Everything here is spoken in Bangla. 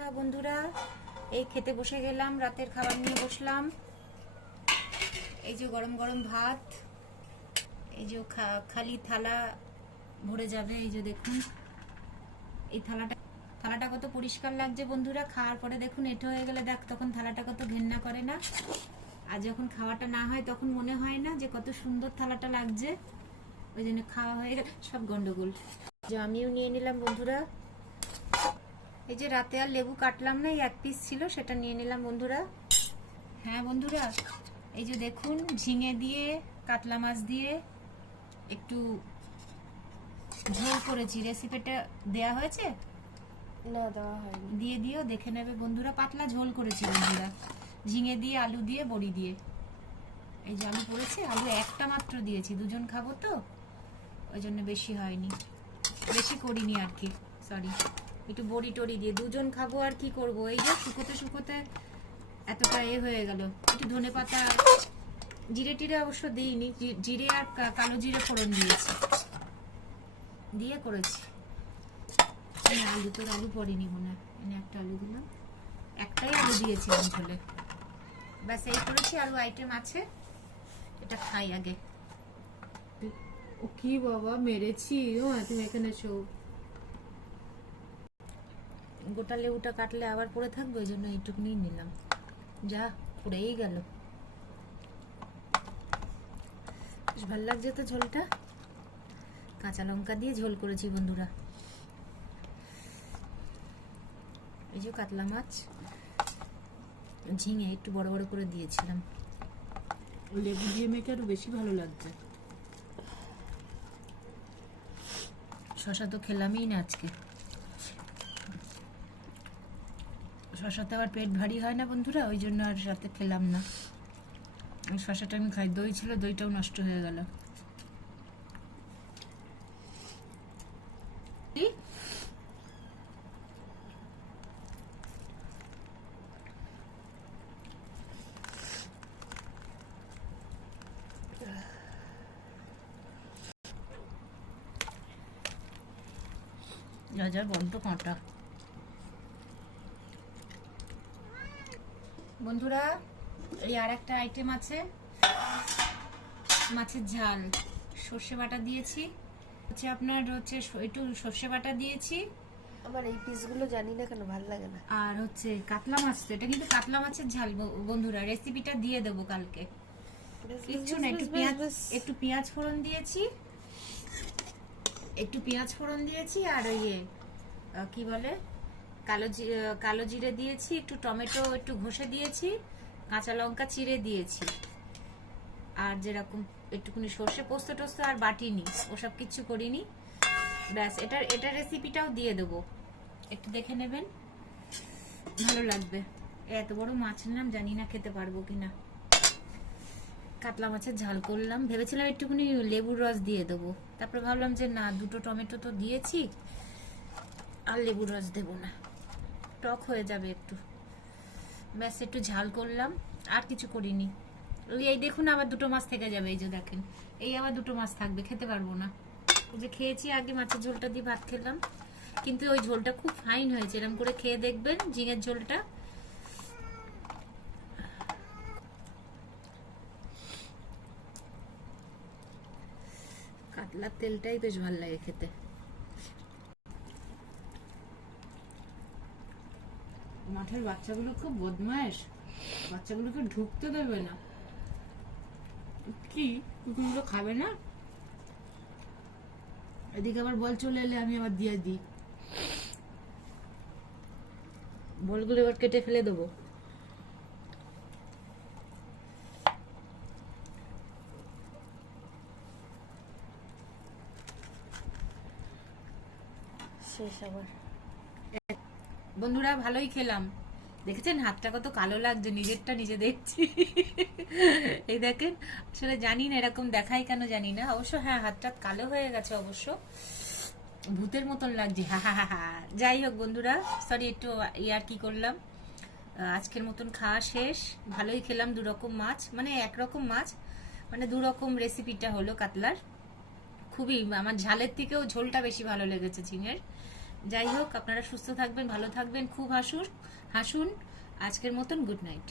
না বন্ধুরা, এই খেতে বসে গেলাম, রাতের খাবার নিয়ে বসলাম। এই যে গরম গরম ভাত, এই যে খালি থালা ভরে যাবে। এই যে দেখুন এই থালাটা কত পরিষ্কার লাগছে বন্ধুরা। খাওয়ার পরে দেখুন এঁটো হয়ে গেলে তখন থালাটা কত ঘেন্না করে না। আর যখন খাওয়াটা না হয় তখন মনে হয় না যে কত সুন্দর থালাটা লাগছে। ওই জন্য খাওয়া হয়ে গেলে সব গন্ডগোল। যে আমিও নিয়ে নিলাম বন্ধুরা। এই যে রাতে আর লেবু কাটলাম না, এই এক পিস ছিল, সেটা নিয়ে নিলাম বন্ধুরা। হ্যাঁ বন্ধুরা, এই যে দেখুন ঝিঙে দিয়ে কাতলা মাছ দিয়ে একটু ঝোল করেছি। রেসিপিটা দেয়া হয়েছে না, দেওয়া হয়নি। দিয়ে দিও, দেখে নেবে বন্ধুরা। পাতলা ঝোল করেছি বন্ধুরা, ঝিঙে দিয়ে, আলু দিয়ে, বড়ি দিয়ে। এই যে আলু পড়েছে, আলু একটা মাত্র দিয়েছি, দুজন খাবো তো ওই জন্য বেশি হয়নি, বেশি করিনি আর কি, সরি। একটু বড়ি টড়ি দিয়ে দুজন খাবো আর কি করব। এই যে শুকোতে শুকোতে এতটা হয়ে গেল। একটু ধনে পাতা, জিরে টিরে অবশ্য দিইনি, জিরে আর কালো জিরে ফোড়ন দিয়েছি, দিয়ে করেছি। আলু তোর আলু পড়েনি মনে, এনে একটা আলু দিলাম, একটাই আলু দিয়েছিলাম ঝোলে। ব্যাস এই করেছি, আলু আইটেম আছে। এটা খাই আগে। ও কি বাবা, মেরেছি। ও তুমি এখানে শো। গোটা লেবুটা কাটলে আবার পড়ে থাকবে, ওই জন্য এইটুকুনি নিলাম। যা পড়েই গেল। বেশ ভালো লাগছে তো ঝোলটা। কাঁচা লঙ্কা দিয়ে ঝোল করেছি বন্ধুরা। এই যে কাতলা মাছ, ঝিঙে একটু বড় বড় করে দিয়েছিলাম। লেবু দিয়ে মেখে আরো বেশি ভালো লাগছে। শশা তো খেলামই না আজকে। শশাতে আবার পেট ভারী হয় না বন্ধুরা, ওই জন্য আর সাথে খেলাম না। শশাটা আমি খাই, দই ছিল, দইটাও নষ্ট হয়ে গেল। যা বড্ড কাঁটা বন্ধুরা। এই আর একটা আইটেম আছে, মাছের ঝাল। সর্ষে বাটা দিয়েছি, হচ্ছে আপনার হচ্ছে একটু সর্ষে বাটা দিয়েছি। আমার এই পিসগুলো জানি না কেন ভালো লাগে না। আর হচ্ছে কাতলা মাছ, তো এটা কিন্তু কাতলা মাছের ঝাল বন্ধুরা। রেসিপিটা দিয়ে দেবো কালকে। কিচ্ছু না, একটু পেঁয়াজ ফোড়ন দিয়েছি, আর ওই কি বলে কালো জিরে দিয়েছি, একটু টমেটো একটু ঘষে দিয়েছি, কাঁচা লঙ্কা চিড়ে দিয়েছি। আর যেরকম একটুখানি সর্ষে পোস্ত টোস্ত আর বাটিনি, ওসব কিচ্ছু করিনি। ব্যাস এটা রেসিপিটাও দিয়ে দেবো, একটু দেখে নেবেন, ভালো লাগবে। এত বড় মাছের নাম জানি না খেতে পারবো কিনা। কাতলা মাছের ঝাল করলাম, ভেবেছিলাম একটুখানি লেবুর রস দিয়ে দেবো, তারপরে ভাবলাম যে না, দুটো টমেটো তো দিয়েছি, আর লেবুর রস দেবো না, টক হয়ে যাবে একটু। ব্যাস একটু ঝাল করলাম, আর কিছু করিনি। এই দেখুন আবার দুটো মাছ থেকে যাবে। এই যে দেখেন, এই আবার দুটো মাছ থাকবে, খেতে পারবো না। ওই যে খেয়েছি আগে, মাছের ঝোলটা দিয়ে ভাত খেলাম, কিন্তু ওই ঝোলটা খুব ফাইন হয়েছে। এরকম করে খেয়ে দেখবেন ঝিঙের ঝোলটা। কাতলার তেলটাই বেশ ভালো লাগে খেতে। মাঠের বাচ্চাগুলো খুব বদমাইশ, বাচ্চাগুলোকে ঢুকতে দেবে না। কি কুকুরগুলো খাবে না? এদিকে আবার বল চলে এলে আমি আবার দিয়ে দিই। বলগুলো এবার কেটে ফেলে দেবো। শেষ আবার বন্ধুরা ভালোই খেলাম। দেখেছেন হাতটা কত কালো লাগছে, নিজেরটা নিজে দেখছি। এই দেখেন, আসলে জানি না এরকম দেখাই কেন জানি না, অবশ্য হ্যাঁ হাতটা কালো হয়ে গেছে, অবশ্য ভূতের মতন লাগছে। হা হা হা। যাই হোক বন্ধুরা, সরি একটু ইয়ার কি করলাম। আজকের মতন খাওয়া শেষ। ভালোই খেলাম, দুরকম মাছ, মানে একরকম মাছ, মানে দুরকম রেসিপিটা হলো কাতলার। খুবই আমার ঝালের থেকেও ঝোলটা বেশি ভালো লেগেছে ঝিঙের। যাই হোক, আপনারা সুস্থ থাকবেন, ভালো থাকবেন, খুব হাসুন। আজকের মতন গুড নাইট।